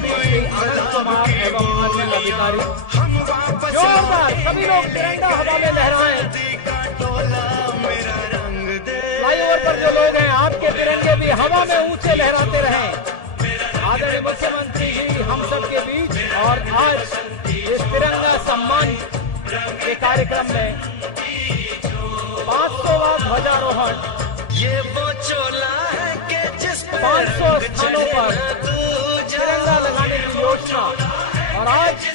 मोदी श्री आनंद कुमार एवं अन्य अधिकारी जोरदार सभी लोग तिरंगा हवा में लहराएं। फ्लाईओवर पर जो लोग हैं आपके तिरंगे भी हवा में ऊंचे लहराते रहें। आदरणीय मुख्यमंत्री जी हम सबके बीच और आज इस तिरंगा सम्मान के कार्यक्रम में 500वां ध्वजारोहण ये वो चोला है कि जिस 500 स्थानों पर तिरंगा लगाने की योजना और आज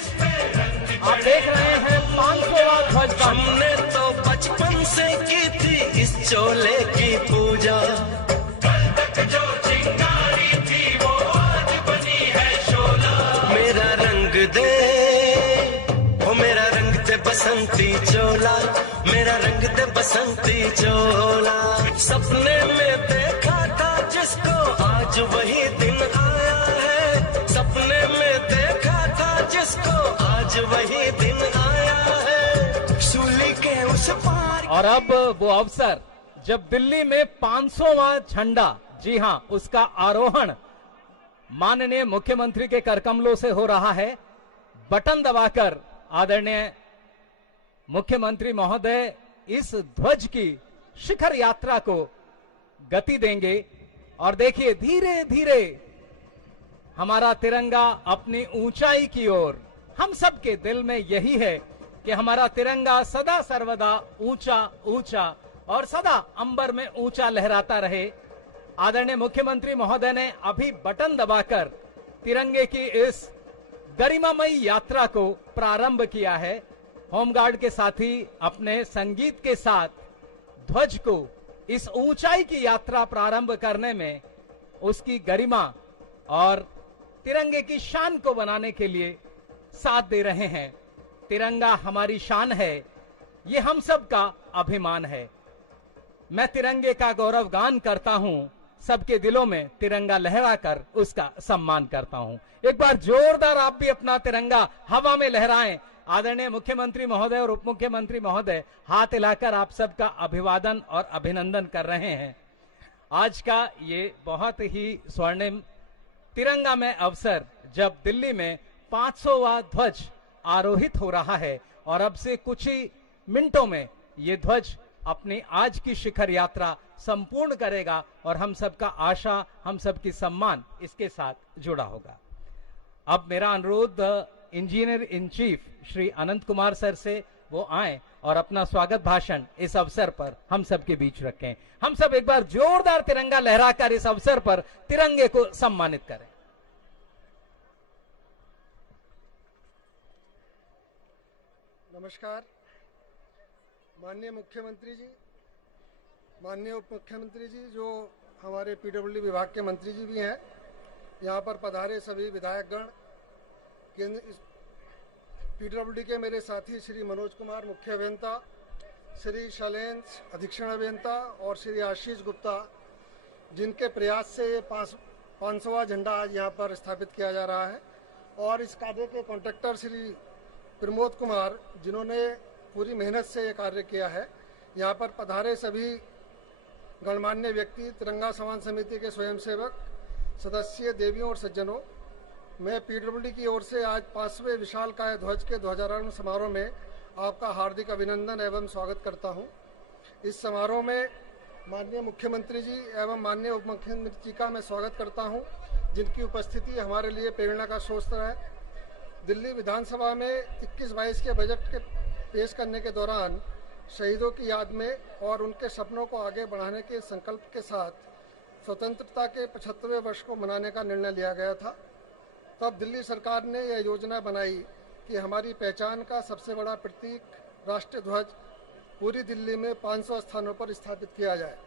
आप देख रहे हैं 500वां ध्वजबंधन। हमने तो बचपन से की थी इस चोले की पूजा। जो चिंगारी थी वो आज बनी है शोला। मेरा रंग दे वो मेरा रंग दे बसंती चोला, मेरा रंग दे बसंती चोला। सपने में देखा था जिसको आज वही दिन आया है। सपने में देखा था जिसको आज वही दिन आया है। सूली के उस पार। और अब वो अवसर जब दिल्ली में 500वां झंडा, जी हां, उसका आरोहण माननीय मुख्यमंत्री के करकमलों से हो रहा है। बटन दबाकर आदरणीय मुख्यमंत्री महोदय इस ध्वज की शिखर यात्रा को गति देंगे और देखिए धीरे धीरे हमारा तिरंगा अपनी ऊंचाई की ओर। हम सबके दिल में यही है कि हमारा तिरंगा सदा सर्वदा ऊंचा ऊंचा और सदा अंबर में ऊंचा लहराता रहे। आदरणीय मुख्यमंत्री महोदय ने अभी बटन दबाकर तिरंगे की इस गरिमामयी यात्रा को प्रारंभ किया है। होमगार्ड के साथी अपने संगीत के साथ ध्वज को इस ऊंचाई की यात्रा प्रारंभ करने में उसकी गरिमा और तिरंगे की शान को बनाने के लिए साथ दे रहे हैं। तिरंगा हमारी शान है, ये हम सब का अभिमान है। मैं तिरंगे का गौरव गान करता हूं, सबके दिलों में तिरंगा लहराकर उसका सम्मान करता हूं। एक बार जोरदार आप भी अपना तिरंगा हवा में लहराएं। आदरणीय मुख्यमंत्री महोदय और उप मुख्यमंत्री महोदय हाथ हिलाकर आप सबका अभिवादन और अभिनंदन कर रहे हैं। आज का ये बहुत ही स्वर्णिम तिरंगामय अवसर जब दिल्ली में 500वां ध्वज आरोहित हो रहा है और अब से कुछ ही मिनटों में ये ध्वज अपनी आज की शिखर यात्रा संपूर्ण करेगा और हम सबका आशा, हम सबकी सम्मान इसके साथ जुड़ा होगा। अब मेरा अनुरोध engineer in chief Shri Anant Kumar sir से वो आए और अपना स्वागत भाषण इस अवसर पर हम सबके बीच रखें। हम सब एक बार जोरदार तिरंगा लहराकर इस अवसर पर तिरंगे को सम्मानित करें। नमस्कार। माननीय मुख्यमंत्री जी, माननीय उप मुख्यमंत्री जी, जो हमारे पीडब्ल्यूडी विभाग के मंत्री जी भी हैं, यहाँ पर पधारे सभी विधायकगण, केंद्र पीडब्ल्यूडी के मेरे साथी श्री मनोज कुमार मुख्य अभियंता, श्री शैलेंद्र अधीक्षण अभियंता और श्री आशीष गुप्ता, जिनके प्रयास से 500वां झंडा आज यहाँ पर स्थापित किया जा रहा है, और इस कार्य के कॉन्ट्रैक्टर श्री प्रमोद कुमार, जिन्होंने पूरी मेहनत से ये कार्य किया है। यहाँ पर पधारे सभी गणमान्य व्यक्ति, तिरंगा सम्मान समिति के स्वयंसेवक, सदस्य, देवियों और सज्जनों, मैं पीडब्ल्यूडी की ओर से आज 5वें विशालकाय ध्वज के ध्वजारोहण समारोह में आपका हार्दिक अभिनंदन एवं स्वागत करता हूं। इस समारोह में माननीय मुख्यमंत्री जी एवं माननीय उप मुख्यमंत्री जी का मैं स्वागत करता हूं, जिनकी उपस्थिति हमारे लिए प्रेरणा का स्रोत है। दिल्ली विधानसभा में 21-22 के बजट के पेश करने के दौरान शहीदों की याद में और उनके सपनों को आगे बढ़ाने के संकल्प के साथ स्वतंत्रता के 75वें वर्ष को मनाने का निर्णय लिया गया था। तब दिल्ली सरकार ने यह योजना बनाई कि हमारी पहचान का सबसे बड़ा प्रतीक राष्ट्रीय ध्वज पूरी दिल्ली में 500 स्थानों पर स्थापित किया जाए।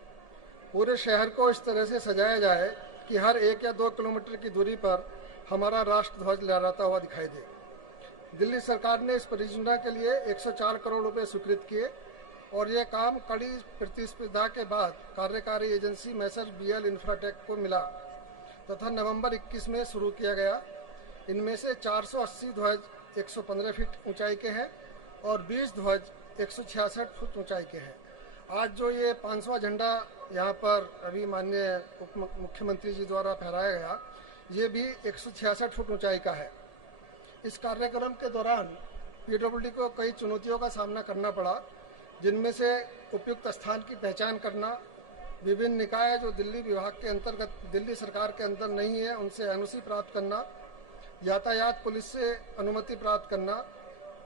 पूरे शहर को इस तरह से सजाया जाए कि हर 1 या 2 किलोमीटर की दूरी पर हमारा राष्ट्र ध्वज लहराता हुआ दिखाई दे। दिल्ली सरकार ने इस परियोजना के लिए 104 करोड़ रुपए स्वीकृत किए और यह काम कड़ी प्रतिस्पर्धा के बाद कार्यकारी एजेंसी मैसर BL इंफ्राटेक को मिला तथा नवंबर 21 में शुरू किया गया। इनमें से 480 ध्वज 115 फीट ऊंचाई के हैं और 20 ध्वज 166 फुट ऊंचाई के हैं। आज जो ये 500वां झंडा यहाँ पर अभी माननीय उप मुख्यमंत्री जी द्वारा फहराया गया, ये भी 166 फुट ऊंचाई का है। इस कार्यक्रम के दौरान पीडब्ल्यूडी को कई चुनौतियों का सामना करना पड़ा, जिनमें से उपयुक्त स्थान की पहचान करना, विभिन्न निकाय जो दिल्ली विभाग के अंतर्गत दिल्ली सरकार के अंदर नहीं है उनसे एनओसी प्राप्त करना, यातायात पुलिस से अनुमति प्राप्त करना,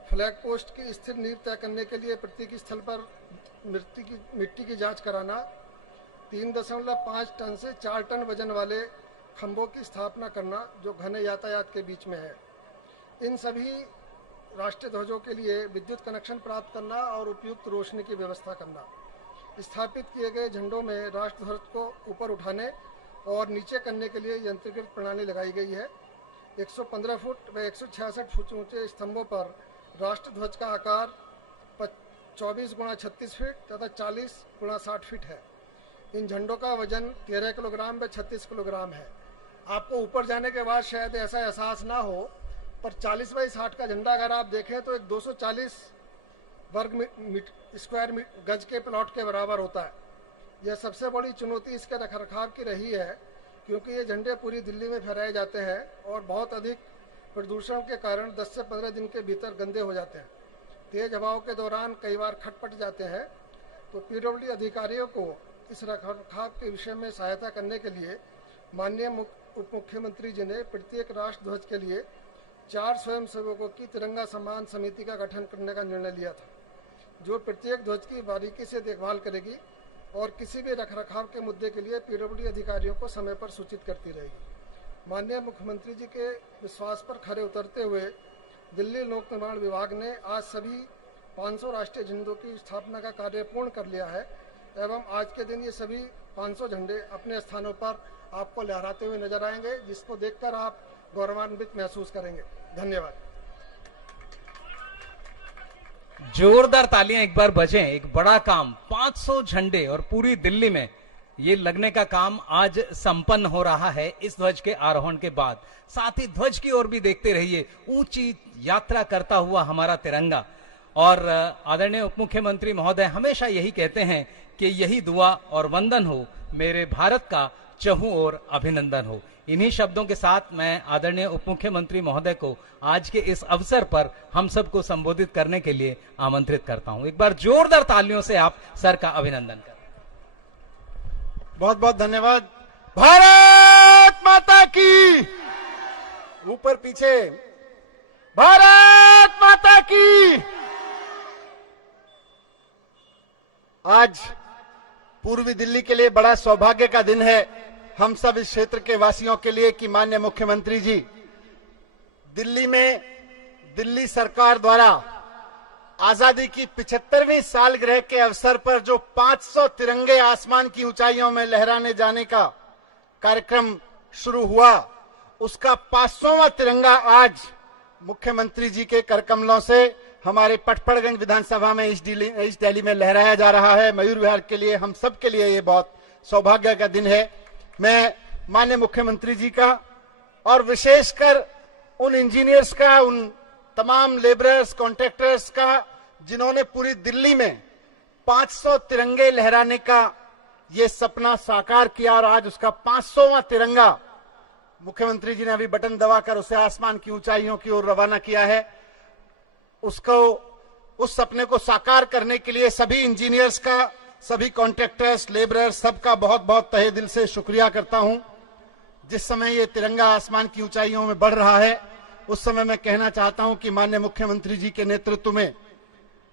फ्लैग पोस्ट की स्थिर नींव तय करने के लिए प्रतीक स्थल पर मिट्टी की जांच कराना, 3.5 टन से 4 टन वजन वाले खंभों की स्थापना करना जो घने यातायात के बीच में है। इन सभी राष्ट्रीय ध्वजों के लिए विद्युत कनेक्शन प्राप्त करना और उपयुक्त रोशनी की व्यवस्था करना। स्थापित किए गए झंडों में राष्ट्र ध्वज को ऊपर उठाने और नीचे करने के लिए यंत्रीकृत प्रणाली लगाई गई है। 115 फुट व 166 फुट ऊंचे स्तंभों पर राष्ट्र ध्वज का आकार 24 × 36 फीट तथा 40 × 60 फीट है। इन झंडों का वजन 13 किलोग्राम व 36 किलोग्राम है। आपको ऊपर जाने के बाद शायद ऐसा एहसास ना हो, पर 40 बाई 60 का झंडा अगर आप देखें तो एक 240 वर्ग स्क्वायर गज के प्लॉट के बराबर होता है। यह सबसे बड़ी चुनौती इसके रखरखाव की रही है, क्योंकि ये झंडे पूरी दिल्ली में फहराए जाते हैं और बहुत अधिक प्रदूषण के कारण 10 से 15 दिन के भीतर गंदे हो जाते हैं। तेज हवाओं के दौरान कई बार खटपट जाते हैं। तो पीडब्ल्यूडी अधिकारियों को इस रखरखाव के विषय में सहायता करने के लिए माननीय उप मुख्यमंत्री जी ने प्रत्येक राष्ट्र ध्वज के लिए 4 स्वयंसेवकों की तिरंगा सम्मान समिति का गठन करने का निर्णय लिया था, जो प्रत्येक ध्वज की बारीकी से देखभाल करेगी और किसी भी रखरखाव के मुद्दे के लिए पीडब्ल्यूडी अधिकारियों को समय पर सूचित करती रहेगी। माननीय मुख्यमंत्री जी के विश्वास पर खरे उतरते हुए दिल्ली लोक निर्माण विभाग ने आज सभी 500 राष्ट्रीय झंडों की स्थापना का कार्य पूर्ण कर लिया है एवं आज के दिन ये सभी 500 झंडे अपने स्थानों पर आपको लहराते हुए नजर आएंगे, जिसको देखकर आप गौरवान्वित महसूस करेंगे। धन्यवाद। जोरदार तालियां एक बार बजें। एक बड़ा काम, 500 झंडे और पूरी दिल्ली में ये लगने का काम आज संपन्न हो रहा है इस ध्वज के आरोहण के बाद। साथ ही ध्वज की ओर भी देखते रहिए, ऊंची यात्रा करता हुआ हमारा तिरंगा। और आदरणीय उप मुख्यमंत्री महोदय हमेशा यही कहते हैं कि यही दुआ और वंदन हो, मेरे भारत का चहु और अभिनंदन हो। इन्हीं शब्दों के साथ मैं आदरणीय उप मुख्यमंत्री महोदय को आज के इस अवसर पर हम सबको संबोधित करने के लिए आमंत्रित करता हूं। एक बार जोरदार तालियों से आप सर का अभिनंदन करें। बहुत बहुत धन्यवाद। भारत माता की, ऊपर पीछे, भारत माता की। आज पूर्वी दिल्ली के लिए बड़ा सौभाग्य का दिन है हम सब इस क्षेत्र के वासियों के लिए कि माननीय मुख्यमंत्री जी दिल्ली में दिल्ली सरकार द्वारा आजादी की 75वीं सालगिरह के अवसर पर जो 500 तिरंगे आसमान की ऊंचाइयों में लहराने जाने का कार्यक्रम शुरू हुआ, उसका 500वां तिरंगा आज मुख्यमंत्री जी के करकमलों से हमारे पटपड़गंज विधानसभा में इस दिल्ली में लहराया जा रहा है। मयूर विहार के लिए, हम सब के लिए ये बहुत सौभाग्य का दिन है। मैं माननीय मुख्यमंत्री जी का और विशेषकर उन इंजीनियर्स का, उन तमाम लेबरर्स, कॉन्ट्रैक्टर्स का जिन्होंने पूरी दिल्ली में 500 तिरंगे लहराने का ये सपना साकार किया और आज उसका 500वां तिरंगा मुख्यमंत्री जी ने अभी बटन दबाकर उसे आसमान की ऊंचाइयों की ओर रवाना किया है। उसको, उस सपने को साकार करने के लिए सभी इंजीनियर्स का, सभी कॉन्ट्रैक्टर्स, लेबरर्स, सबका बहुत बहुत तहे दिल से शुक्रिया करता हूं। जिस समय ये तिरंगा आसमान की ऊंचाइयों में बढ़ रहा है, उस समय मैं कहना चाहता हूं कि माननीय मुख्यमंत्री जी के नेतृत्व में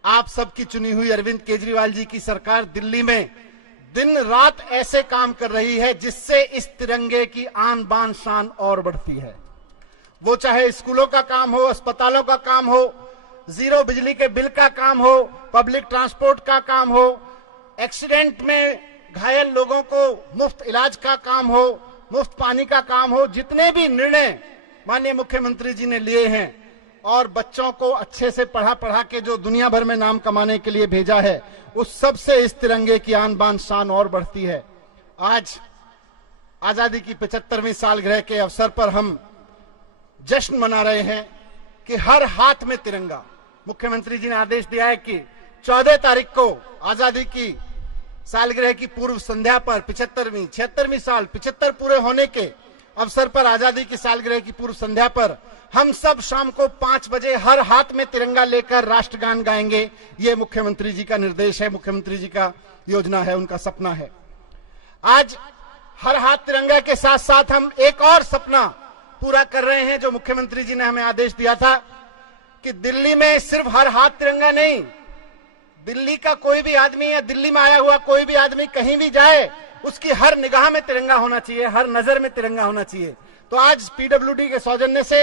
आप सबकी चुनी हुई अरविंद केजरीवाल जी की सरकार दिल्ली में दिन रात ऐसे काम कर रही है जिससे इस तिरंगे की आन बान शान और बढ़ती है। वो चाहे स्कूलों का काम हो, अस्पतालों का काम हो, जीरो बिजली के बिल का काम हो, पब्लिक ट्रांसपोर्ट का काम हो, एक्सीडेंट में घायल लोगों को मुफ्त इलाज का काम हो, मुफ्त पानी का काम हो, जितने भी निर्णय माननीय मुख्यमंत्री जी ने लिए हैं और बच्चों को अच्छे से पढ़ा पढ़ा के जो दुनिया भर में नाम कमाने के लिए भेजा है, उस सब से इस तिरंगे की आन बान शान और बढ़ती है। आज आजादी की 75वीं सालगिरह के अवसर पर हम जश्न मना रहे हैं कि हर हाथ में तिरंगा। मुख्यमंत्री जी ने आदेश दिया है कि 14 तारीख को आजादी की सालगिरह की पूर्व संध्या पर 75वीं साल 75 पूरे होने के अवसर पर, आजादी की सालगिरह की पूर्व संध्या पर हम सब शाम को 5 बजे हर हाथ में तिरंगा लेकर राष्ट्रगान गाएंगे। ये मुख्यमंत्री जी का निर्देश है, मुख्यमंत्री जी का योजना है, उनका सपना है। आज हर हाथ तिरंगा के साथ साथ हम एक और सपना पूरा कर रहे हैं जो मुख्यमंत्री जी ने हमें आदेश दिया था कि दिल्ली में सिर्फ हर हाथ तिरंगा नहीं, दिल्ली का कोई भी आदमी या दिल्ली में आया हुआ कोई भी आदमी कहीं भी जाए, उसकी हर निगाह में तिरंगा होना चाहिए, हर नजर में तिरंगा होना चाहिए। तो आज पीडब्ल्यूडी के सौजन्य से,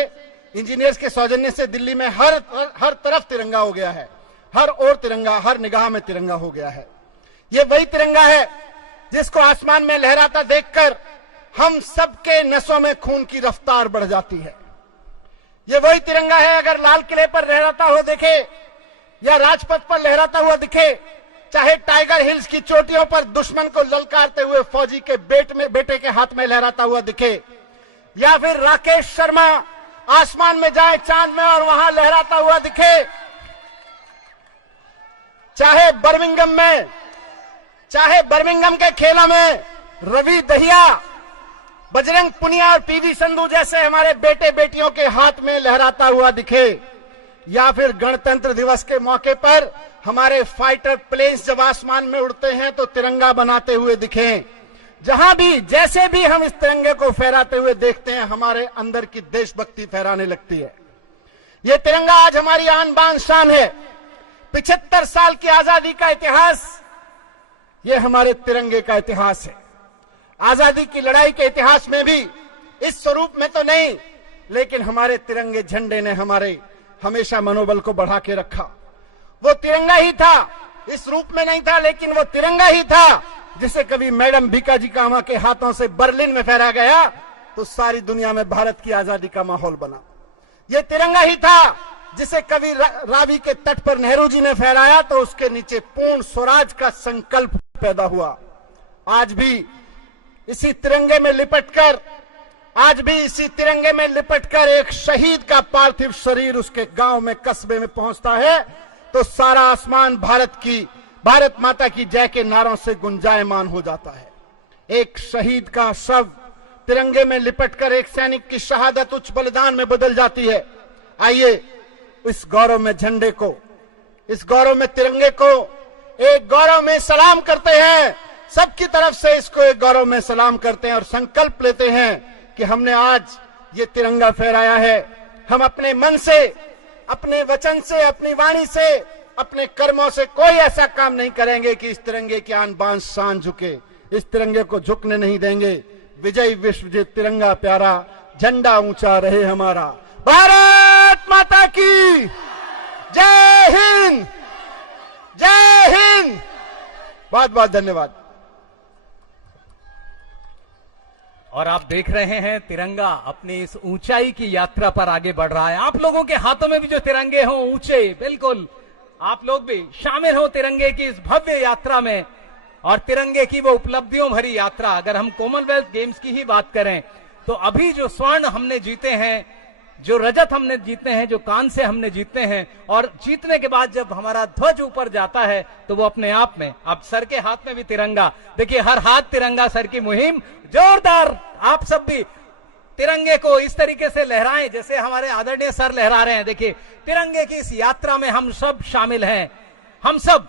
इंजीनियर्स के सौजन्य से दिल्ली में हर तरफ तिरंगा हो गया है, हर ओर तिरंगा, हर निगाह में तिरंगा हो गया है। ये वही तिरंगा है जिसको आसमान में लहराता देखकर हम सबके नसों में खून की रफ्तार बढ़ जाती है। ये वही तिरंगा है, अगर लाल किले पर लहराता हुआ दिखे या राजपथ पर लहराता हुआ दिखे, चाहे टाइगर हिल्स की चोटियों पर दुश्मन को ललकारते हुए फौजी के बेटे के हाथ में लहराता हुआ दिखे, या फिर राकेश शर्मा आसमान में जाए चांद में और वहां लहराता हुआ दिखे, चाहे बर्मिंघम के खेलों में रवि दहिया, बजरंग पुनिया और पीवी संधू जैसे हमारे बेटे बेटियों के हाथ में लहराता हुआ दिखे, या फिर गणतंत्र दिवस के मौके पर हमारे फाइटर प्लेन्स जब आसमान में उड़ते हैं तो तिरंगा बनाते हुए दिखें। जहां भी जैसे भी हम इस तिरंगे को फहराते हुए देखते हैं, हमारे अंदर की देशभक्ति फहराने लगती है। ये तिरंगा आज हमारी आन बान शान है। 75 साल की आजादी का इतिहास, ये हमारे तिरंगे का इतिहास है। आजादी की लड़ाई के इतिहास में भी इस स्वरूप में तो नहीं, लेकिन हमारे तिरंगे झंडे ने हमारे हमेशा मनोबल को बढ़ा के रखा। वो तिरंगा ही था, इस रूप में नहीं था, लेकिन वो तिरंगा ही था जिसे कभी मैडम भीकाजी कामा के हाथों से बर्लिन में फहराया गया तो सारी दुनिया में भारत की आजादी का माहौल बना। ये तिरंगा ही था जिसे कभी रावी के तट पर नेहरू जी ने फहराया तो उसके नीचे पूर्ण स्वराज का संकल्प पैदा हुआ। आज भी इसी तिरंगे में लिपटकर एक शहीद का पार्थिव शरीर उसके गांव में, कस्बे में पहुंचता है तो सारा आसमान भारत माता की जय के नारों से गुंजायमान हो जाता है। एक शहीद का शव तिरंगे में लिपटकर एक सैनिक की शहादत उच्च बलिदान में बदल जाती है। आइए इस गौरव में झंडे को, इस गौरव में तिरंगे को एक गौरव में सलाम करते हैं, सबकी तरफ से इसको एक गौरव में सलाम करते हैं और संकल्प लेते हैं कि हमने आज ये तिरंगा फहराया है। हम अपने मन से, अपने वचन से, अपनी वाणी से, अपने कर्मों से कोई ऐसा काम नहीं करेंगे कि इस तिरंगे की आन बान शान झुके। इस तिरंगे को झुकने नहीं देंगे। विजय विश्वजित तिरंगा प्यारा, झंडा ऊंचा रहे हमारा। भारत माता की जय हिंद, जय हिंद। बहुत बहुत धन्यवाद। और आप देख रहे हैं तिरंगा अपनी इस ऊंचाई की यात्रा पर आगे बढ़ रहा है। आप लोगों के हाथों में भी जो तिरंगे हों ऊंचे, बिल्कुल आप लोग भी शामिल हो तिरंगे की इस भव्य यात्रा में और तिरंगे की वो उपलब्धियों भरी यात्रा। अगर हम कॉमनवेल्थ गेम्स की ही बात करें तो अभी जो स्वर्ण हमने जीते हैं, जो रजत हमने जीते हैं, जो कांस्य हमने जीते हैं, और जीतने के बाद जब हमारा ध्वज ऊपर जाता है तो वो अपने आप में, अब सर के हाथ में भी तिरंगा, देखिए हर हाथ तिरंगा सर की मुहिम जोरदार। आप सब भी तिरंगे को इस तरीके से लहराएं जैसे हमारे आदरणीय सर लहरा रहे हैं। देखिए तिरंगे की इस यात्रा में हम सब शामिल हैं। हम सब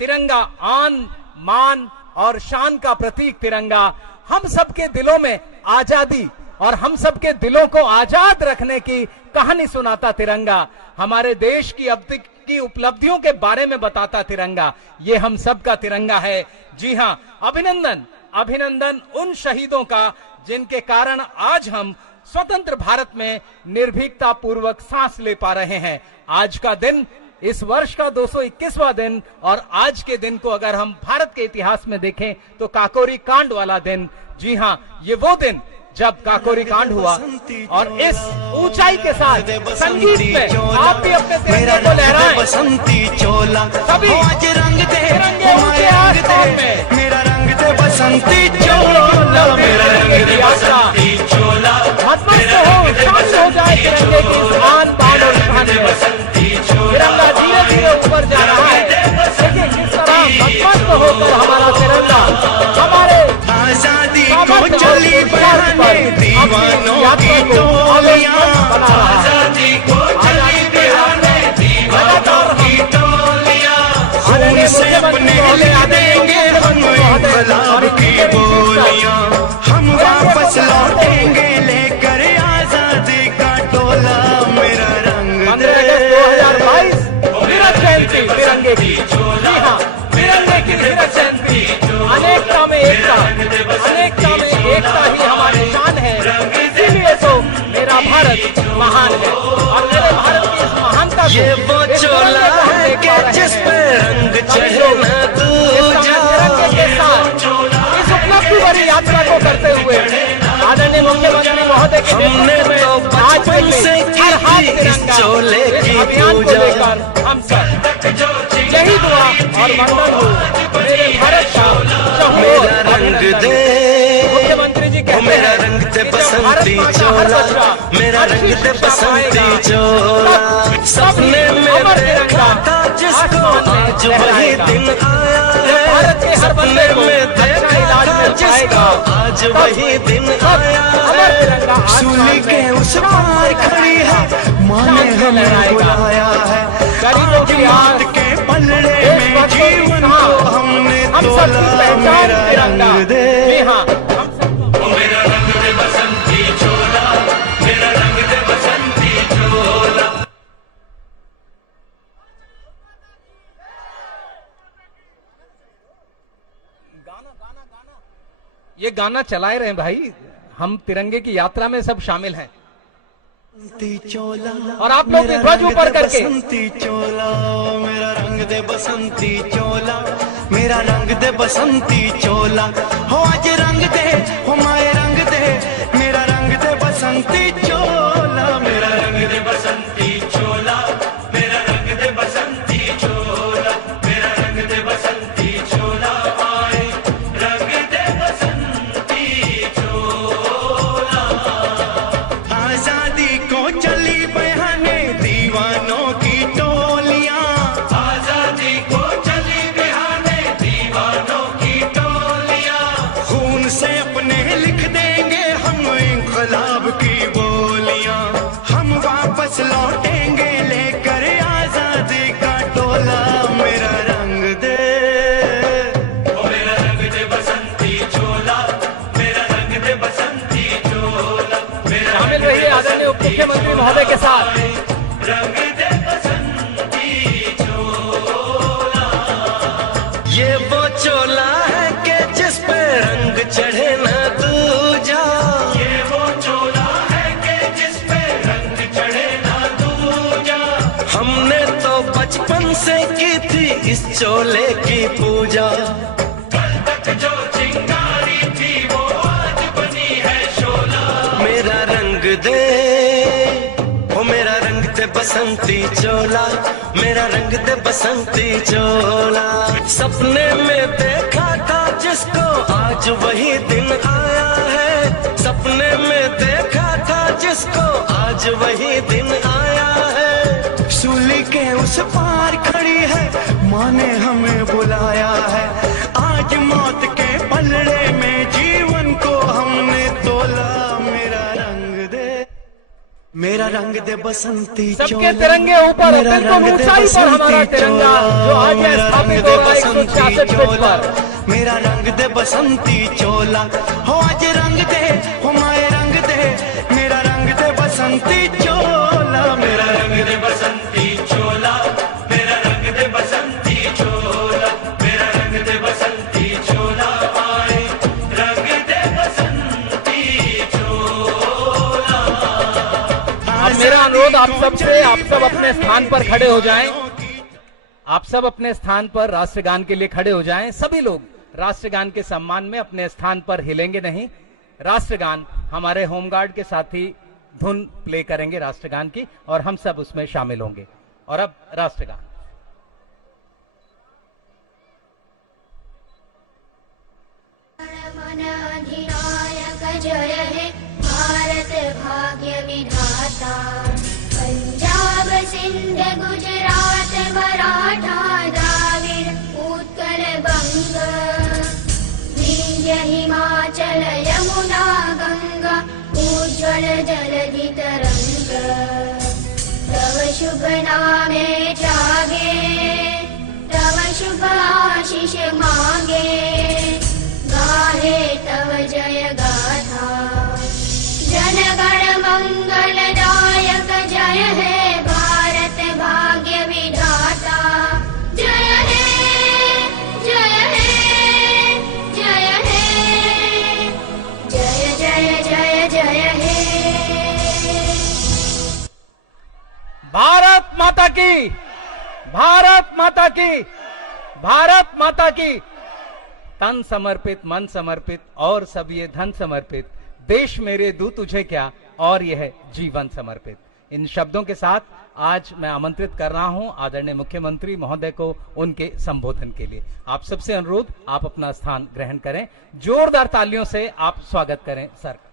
तिरंगा आन मान और शान का प्रतीक तिरंगा, हम सबके दिलों में आजादी और हम सबके दिलों को आजाद रखने की कहानी सुनाता तिरंगा, हमारे देश की अब तक की उपलब्धियों के बारे में बताता तिरंगा। ये हम सब का तिरंगा है। जी हां, अभिनंदन अभिनंदन उन शहीदों का जिनके कारण आज हम स्वतंत्र भारत में निर्भीकता पूर्वक सांस ले पा रहे हैं। आज का दिन, इस वर्ष का 221वां दिन, और आज के दिन को अगर हम भारत के इतिहास में देखें तो काकोरी कांड वाला दिन। जी हां, ये वो दिन जब काकोरी कांड हुआ। और इस ऊंचाई के साथ संगीत में आप भी अपने तिरंगे को लहराएं। बसंती चोला सभी रंग दे तिरंगे ऊंचे आसमान में, मेरा रंग दे बसंती चोला, मेरा रंग दे बसंती चोला, मजबूत हो, शामिल हो जाए तिरंगे की आन बान और शान में। तिरंगा धीरे धीरे ऊपर जा रहा है। देखिए किस तरह मजबूत होकर हमारा तिरंगा हमारे आजादी को चली बहन दीवानों की टोलियां, आजादी को चली बिहाने दीवानों की टोलियां, खून से अपने लिख देंगे हम इनकलाब की बोलियां, हम वापस लौटेंगे लेकर आजादी का टोला, मेरा रंग 15 अगस्त 2022 वीरत जयंती तिरंगे की। जी हाँ, तिरंगे की वीरत जयंती। अनेकता में एकता, अनेकता में एकता ही हमारी शान है, इसीलिए तो मेरा भारत महान है। और मेरे भारत की इस महानता को, ये वो चोला है कि जिस पे रंग चढ़े न दूजा, तिरंगे के साथ इस उपलब्धि भरी यात्रा को करते हुए आदरणीय मुख्यमंत्री महोदय के नेतृत्व में आज हर हाथ तिरंगा इस अभियान को लेकर हम सब यही दुआ और वंदन हो मेरे भारत का। मेरा रंग दे मुख्यमंत्री जी कहते मेरा हैं रंग दे बसंती चोला, मेरा रंग दे बसंती चोला, सपने में देखा था जिसको आज वही दिन आया है, सपने में देखा था जिसको आज वही दिन आया है, सूली के उस पार खड़ी है माँ ने हमें बुलाया है, आज मौत के पलड़े में जीवन को हमने तोला, मेरा रंग दे मेरा रंग दे बसंती चोला, मेरा रंग दे बसंती चोला। ये गाना चलाए रहे भाई, हम तिरंगे की यात्रा में सब शामिल हैं। चोला और आप लोग भी ध्वज ऊपर करके बसंती चोला, मेरा रंग दे बसंती चोला, मेरा रंग दे बसंती चोला, हो आज रंग दे हो माए रंग दे, मेरा रंग दे बसंती चोला, मेरा रंग दे बसंती चोला, मेरा रंग दे बसंती चोला, मेरा रंग दे बसंती चोला, आए रंग दे बसंती चोला, आजादी को चली बहाने दीवानों की टोलियां, आजादी को चली बहाने दीवानों की टोलियां, खून से अपने लिख देंगे हम इनकलाब की बोलियां, हम वापस लौटेंगे लेकर आजादी का टोला, मेरा रंग दे मेरा रंग दे बसंती चोला, मेरा रंग दे बसंती चोला, शामिल रहिए आदरणीय उप मुख्यमंत्री महोदय के साथ। रंग दे बसंती चोला, ये वो चोला है कि जिस पे रंग चढ़े न दूजा, ये वो चोला है कि जिस पे रंग चढ़े न दूजा, हमने तो बचपन से की थी इस चोले की पूजा, कल तक जो चिंगारी थी वो आज बनी है शोला, मेरा रंग दे ओ मेरा रंग दे बसंती चोला, मेरा रंग दे बसंती चोला, सपने में देखा था जिसको आज वही दिन आया है, सपने में देखा था जिसको आज वही दिन आया है, सूली के उस पार खड़ी है माँ ने हमें बुलाया है, आज मौत के पलड़े में जीवन को हमने तोला, मेरा रंग दे बसंती सबके चोला, तिरंगे ऊपर, बिल्कुल ऊंचाई पर हमारा तिरंगा जो आज है स्थापित हो रहा है 166 फीट पर। मेरा रंग दे बसंती चोला, हो आज रंग दे हो माए रंग दे, मेरा रंग दे बसंती चोला, मेरा रंग दे बसंती चोला, मेरा रंग दे बसंती चोला, मेरा रंग दे बसंती चोला, आए रंग दे बसंती चोला। अब मेरा अनुरोध आप सबसे, आप सब अपने स्थान पर खड़े हो जाएं, आप सब अपने स्थान पर राष्ट्रगान के लिए खड़े हो जाएं। सभी लोग राष्ट्रगान के सम्मान में अपने स्थान पर हिलेंगे नहीं। राष्ट्रगान हमारे होमगार्ड के साथी धुन प्ले करेंगे राष्ट्रगान की और हम सब उसमें शामिल होंगे। और अब राष्ट्रगान। अधिनायक जय हे भारत भाग्य विधाता, पंजाब सिंध गुजरात मराठा द्राविड़ उत्कल बंग, विंध्य हिमाचल यमुना गंगा उज्ज्वल जलधि तरंग तव शुभ नामे जागे तव शुभ आशीष मांगे गाहे तव जय गाथा जनगण मंगलदायक जय हे भारत भाग्य विधाता जय हे जय हे जय हे जय जय जय जय हे भारत माता की, भारत माता की, भारत माता की। तन समर्पित, मन समर्पित और सब ये धन समर्पित, देश मेरे दूं तुझे क्या और यह जीवन समर्पित। इन शब्दों के साथ आज मैं आमंत्रित कर रहा हूं आदरणीय मुख्यमंत्री महोदय को उनके संबोधन के लिए। आप सबसे अनुरोध, आप अपना स्थान ग्रहण करें, जोरदार तालियों से आप स्वागत करें सर।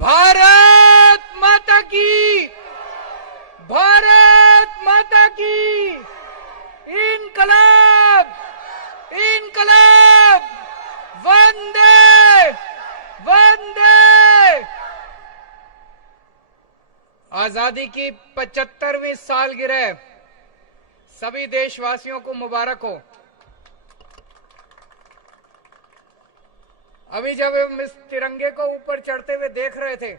भारत माता की, भारत माता की, इनकलाब, इनकलाब, वंदे वंदे। आजादी की 75वीं सालगिरह सभी देशवासियों को मुबारक हो। अभी जब हम इस तिरंगे को ऊपर चढ़ते हुए देख रहे थे,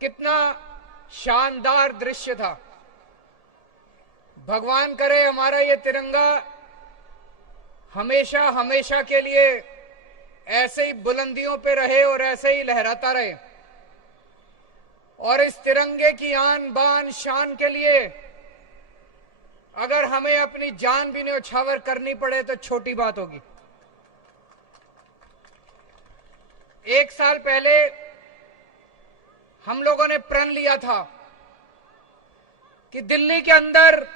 कितना शानदार दृश्य था। भगवान करे हमारा ये तिरंगा हमेशा हमेशा के लिए ऐसे ही बुलंदियों पे रहे और ऐसे ही लहराता रहे। और इस तिरंगे की आन बान शान के लिए अगर हमें अपनी जान भी न्यौछावर करनी पड़े तो छोटी बात होगी। 1 साल पहले हम लोगों ने प्रण लिया था कि दिल्ली के अंदर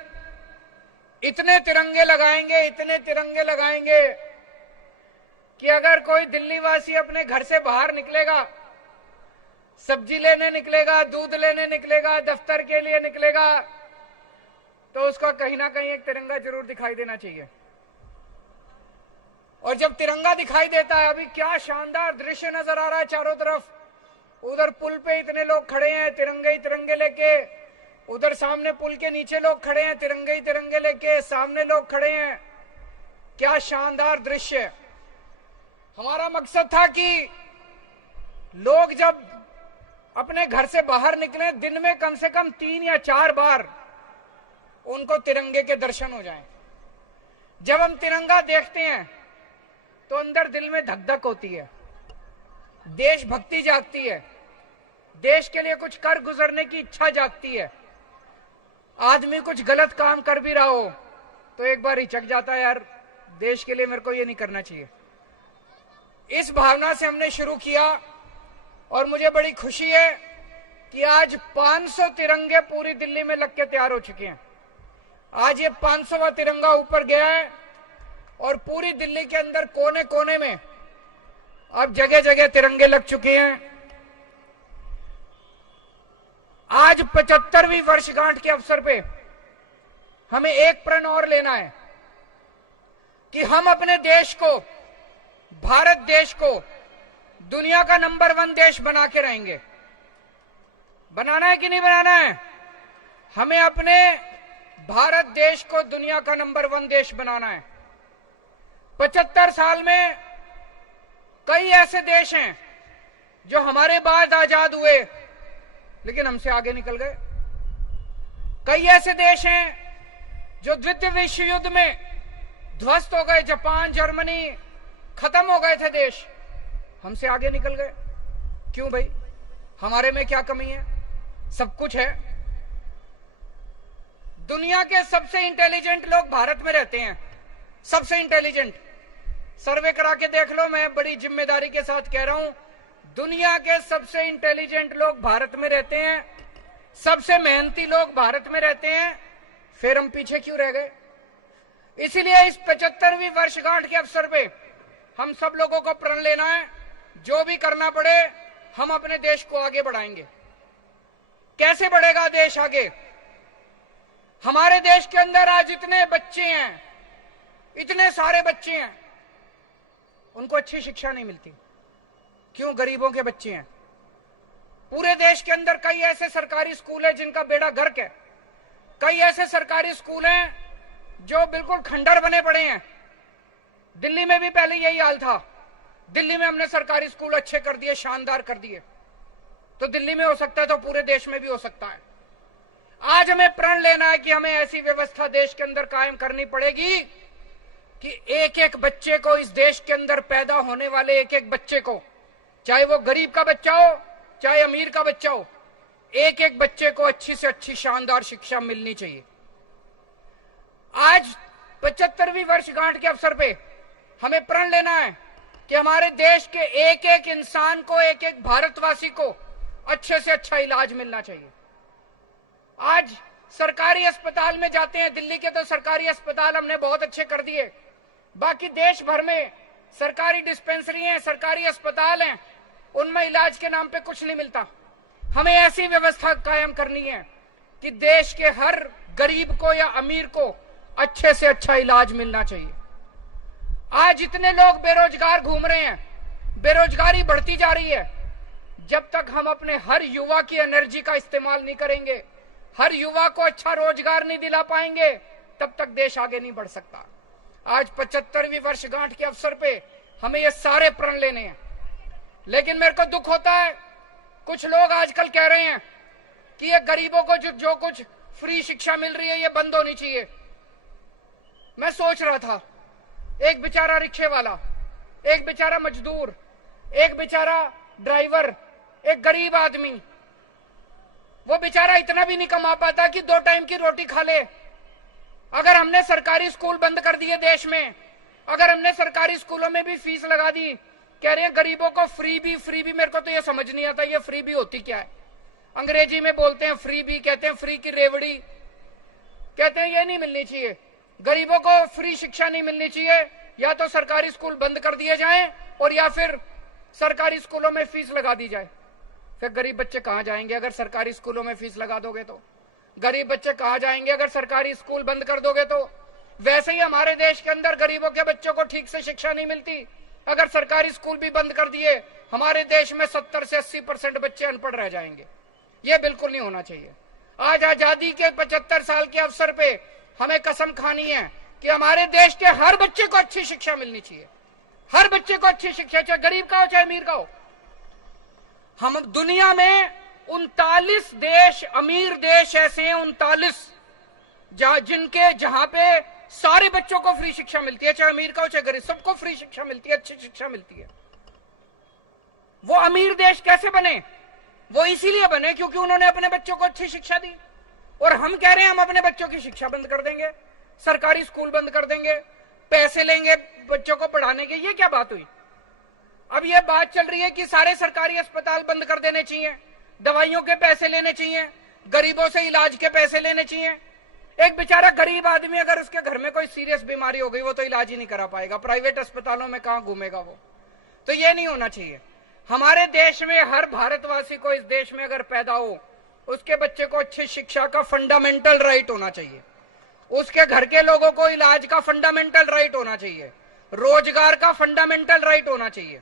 इतने तिरंगे लगाएंगे, इतने तिरंगे लगाएंगे कि अगर कोई दिल्ली वासी अपने घर से बाहर निकलेगा, सब्जी लेने निकलेगा, दूध लेने निकलेगा, दफ्तर के लिए निकलेगा, तो उसको कहीं ना कहीं एक तिरंगा जरूर दिखाई देना चाहिए। और जब तिरंगा दिखाई देता है, अभी क्या शानदार दृश्य नजर आ रहा है चारों तरफ। उधर पुल पे इतने लोग खड़े हैं तिरंगे ही तिरंगे लेके, उधर सामने पुल के नीचे लोग खड़े हैं तिरंगे ही तिरंगे लेके, सामने लोग खड़े हैं। क्या शानदार दृश्य। हमारा मकसद था कि लोग जब अपने घर से बाहर निकले, दिन में कम से कम 3 या 4 बार उनको तिरंगे के दर्शन हो जाएं। जब हम तिरंगा देखते हैं तो अंदर दिल में धक धक होती है, देशभक्ति जागती है, देश के लिए कुछ कर गुजरने की इच्छा जागती है। आदमी कुछ गलत काम कर भी रहा हो तो एक बार हिचक जाता है, यार देश के लिए मेरे को ये नहीं करना चाहिए। इस भावना से हमने शुरू किया और मुझे बड़ी खुशी है कि आज 500 तिरंगे पूरी दिल्ली में लग के तैयार हो चुके हैं। आज ये 500वां तिरंगा ऊपर गया है और पूरी दिल्ली के अंदर कोने कोने में अब जगह जगह तिरंगे लग चुके हैं। आज 75वीं वर्षगांठ के अवसर पे हमें एक प्रण और लेना है कि हम अपने देश को, भारत देश को दुनिया का नंबर 1 देश बना के रहेंगे। बनाना है कि नहीं बनाना है? हमें अपने भारत देश को दुनिया का नंबर 1 देश बनाना है। 75 साल में कई ऐसे देश हैं जो हमारे बाद आजाद हुए लेकिन हमसे आगे निकल गए। कई ऐसे देश हैं जो द्वितीय विश्व युद्ध में ध्वस्त हो गए, जापान, जर्मनी, खत्म हो गए थे देश, हमसे आगे निकल गए। क्यों भाई? हमारे में क्या कमी है? सब कुछ है। दुनिया के सबसे इंटेलिजेंट लोग भारत में रहते हैं, सबसे इंटेलिजेंट। सर्वे करा के देख लो, मैं बड़ी जिम्मेदारी के साथ कह रहा हूं, दुनिया के सबसे इंटेलिजेंट लोग भारत में रहते हैं, सबसे मेहनती लोग भारत में रहते हैं। फिर हम पीछे क्यों रह गए? इसीलिए इस 75वीं वर्षगांठ के अवसर पे हम सब लोगों को प्रण लेना है, जो भी करना पड़े हम अपने देश को आगे बढ़ाएंगे। कैसे बढ़ेगा देश आगे? हमारे देश के अंदर आज इतने बच्चे हैं, इतने सारे बच्चे हैं, उनको अच्छी शिक्षा नहीं मिलती। क्यों? गरीबों के बच्चे हैं। पूरे देश के अंदर कई ऐसे सरकारी स्कूल हैं जिनका बेड़ा गर्क है। कई ऐसे सरकारी स्कूल हैं जो बिल्कुल खंडर बने पड़े हैं। दिल्ली में भी पहले यही हाल था। दिल्ली में हमने सरकारी स्कूल अच्छे कर दिए, शानदार कर दिए। तो दिल्ली में हो सकता है तो पूरे देश में भी हो सकता है। आज हमें प्रण लेना है कि हमें ऐसी व्यवस्था देश के अंदर कायम करनी पड़ेगी कि एक एक बच्चे को, इस देश के अंदर पैदा होने वाले एक एक बच्चे को, चाहे वो गरीब का बच्चा हो चाहे अमीर का बच्चा हो, एक एक बच्चे को अच्छी से अच्छी शानदार शिक्षा मिलनी चाहिए। आज 75वीं वर्षगांठ के अवसर पे हमें प्रण लेना है कि हमारे देश के एक एक इंसान को, एक एक भारतवासी को अच्छे से अच्छा इलाज मिलना चाहिए। आज सरकारी अस्पताल में जाते हैं, दिल्ली के तो सरकारी अस्पताल हमने बहुत अच्छे कर दिए। बाकी देश भर में सरकारी डिस्पेंसरी हैं, सरकारी अस्पताल हैं, उनमें इलाज के नाम पे कुछ नहीं मिलता। हमें ऐसी व्यवस्था कायम करनी है कि देश के हर गरीब को या अमीर को अच्छे से अच्छा इलाज मिलना चाहिए। आज इतने लोग बेरोजगार घूम रहे हैं, बेरोजगारी बढ़ती जा रही है। जब तक हम अपने हर युवा की एनर्जी का इस्तेमाल नहीं करेंगे, हर युवा को अच्छा रोजगार नहीं दिला पाएंगे, तब तक देश आगे नहीं बढ़ सकता। आज 75वीं वर्षगांठ के अवसर पे हमें ये सारे प्रण लेने हैं। लेकिन मेरे को दुख होता है, कुछ लोग आजकल कह रहे हैं कि ये गरीबों को जो कुछ फ्री शिक्षा मिल रही है ये बंद होनी चाहिए। मैं सोच रहा था, एक बेचारा रिक्शे वाला, एक बेचारा मजदूर, एक बेचारा ड्राइवर, एक गरीब आदमी, वो बेचारा इतना भी नहीं कमा पाता कि 2 टाइम की रोटी खा ले। अगर हमने सरकारी स्कूल बंद कर दिए देश में, अगर हमने सरकारी स्कूलों में भी फीस लगा दी, कह रहे हैं गरीबों को फ्री भी, मेरे को तो ये समझ नहीं आता ये फ्री भी होती क्या है। अंग्रेजी में बोलते हैं फ्री भी, कहते हैं फ्री की रेवड़ी, कहते हैं ये नहीं मिलनी चाहिए। गरीबों को फ्री शिक्षा नहीं मिलनी चाहिए, या तो सरकारी स्कूल बंद कर दिए जाएं और या फिर सरकारी स्कूलों में फीस लगा दी जाए। फिर गरीब बच्चे कहां जाएंगे अगर सरकारी स्कूलों में फीस लगा दोगे तो? गरीब बच्चे कहां जाएंगे अगर सरकारी स्कूल बंद कर दोगे तो? वैसे ही हमारे देश के अंदर गरीबों के बच्चों को ठीक से शिक्षा नहीं मिलती। अगर सरकारी स्कूल भी बंद कर दिए, हमारे देश में 70 से 80% बच्चे अनपढ़ रह जाएंगे। ये बिल्कुल नहीं होना चाहिए। आज आजादी के 75 साल के अवसर पे हमें कसम खानी है कि हमारे देश के हर बच्चे को अच्छी शिक्षा मिलनी चाहिए। हर बच्चे को अच्छी शिक्षा, चाहे गरीब का हो चाहे अमीर का हो। हम दुनिया में 39 देश, अमीर देश ऐसे हैं 39, जहां पे सारे बच्चों को फ्री शिक्षा मिलती है, चाहे अमीर का हो चाहे गरीब, सबको फ्री शिक्षा मिलती है, अच्छी शिक्षा मिलती है। वो अमीर देश कैसे बने? वो इसीलिए बने क्योंकि उन्होंने अपने बच्चों को अच्छी शिक्षा दी। और हम कह रहे हैं हम अपने बच्चों की शिक्षा बंद कर देंगे, सरकारी स्कूल बंद कर देंगे, पैसे लेंगे बच्चों को पढ़ाने के। ये क्या बात हुई? अब ये बात चल रही है कि सारे सरकारी अस्पताल बंद कर देने चाहिए, दवाइयों के पैसे लेने चाहिए, गरीबों से इलाज के पैसे लेने चाहिए। एक बेचारा गरीब आदमी अगर उसके घर में कोई सीरियस बीमारी हो गई, वो तो इलाज ही नहीं करा पाएगा, प्राइवेट अस्पतालों में कहां घूमेगा वो? तो ये नहीं होना चाहिए। हमारे देश में हर भारतवासी को, इस देश में अगर पैदा हो, उसके बच्चे को अच्छी शिक्षा का फंडामेंटल राइट होना चाहिए। उसके घर के लोगों को इलाज का फंडामेंटल राइट होना चाहिए, रोजगार का फंडामेंटल राइट होना चाहिए।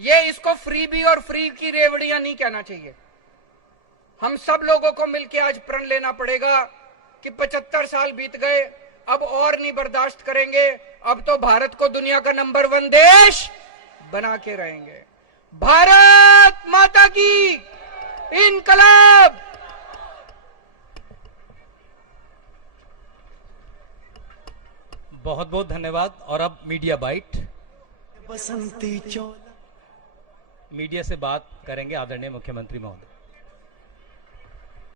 ये इसको फ्री भी और फ्री की रेवड़ियां नहीं कहना चाहिए। हम सब लोगों को मिलकर आज प्रण लेना पड़ेगा कि 75 साल बीत गए, अब और नहीं बर्दाश्त करेंगे। अब तो भारत को दुनिया का नंबर 1 देश बना के रहेंगे। भारत माता की इनकलाब। बहुत बहुत धन्यवाद। और अब मीडिया बाइट। बसंती चोला मीडिया से बात करेंगे आदरणीय मुख्यमंत्री महोदय।